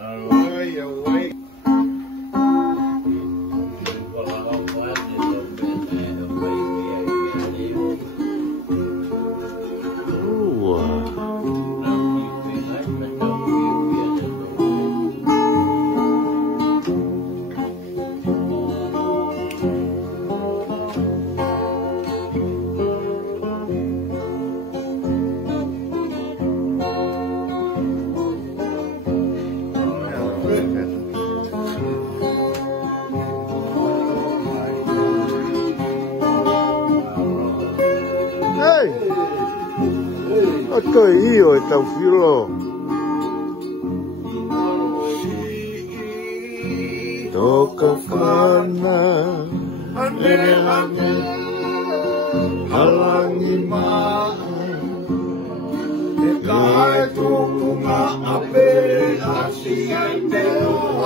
Away, away. Cười io e tau filo. Toka kana ane hangi halangi mae e kai tukunga ape asi ai te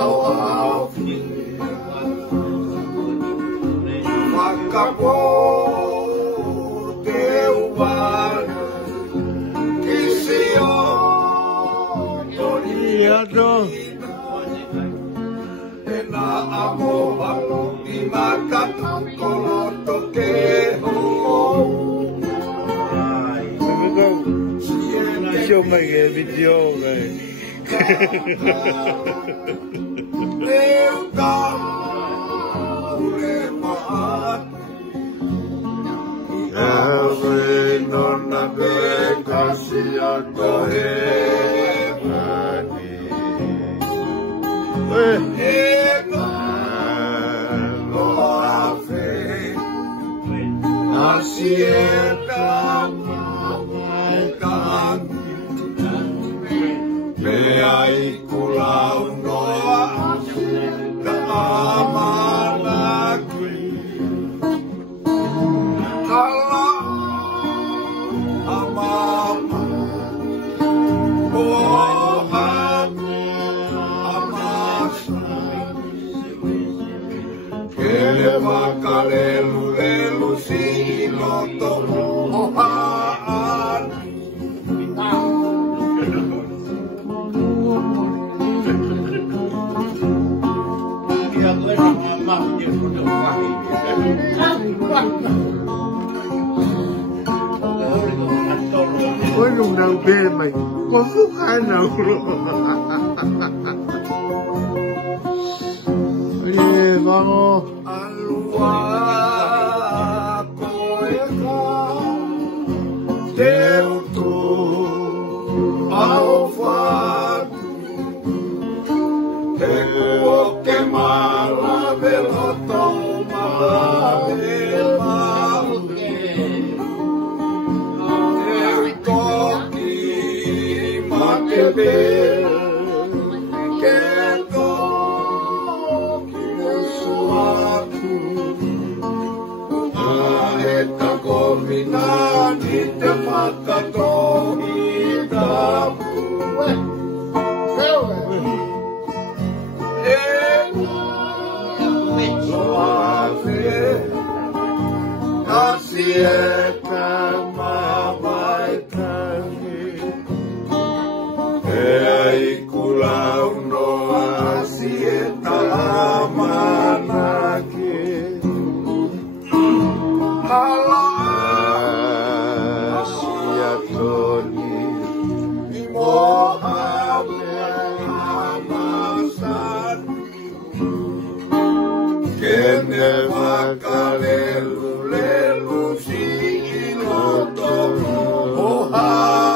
au au wakapo te uwana na amoha i makatokolo toke ho. Show me a video, man. Asieta makan Beai kulau noa Asieta amanaki Kala amama Ohani amasa Kele makalelu lelu siloto mohaan Yang lain mama dia sudah pahit. Ôi lúc nào về mày có phúc hai nào rồi. Đi vamos. Alua coeca teu tu ao fato te o que mala veloto mala Minani te makatohi tapu Soave Asieta mawaitangi Ei kulau no asieta manaki Kene makalelu lelu siloto ohani.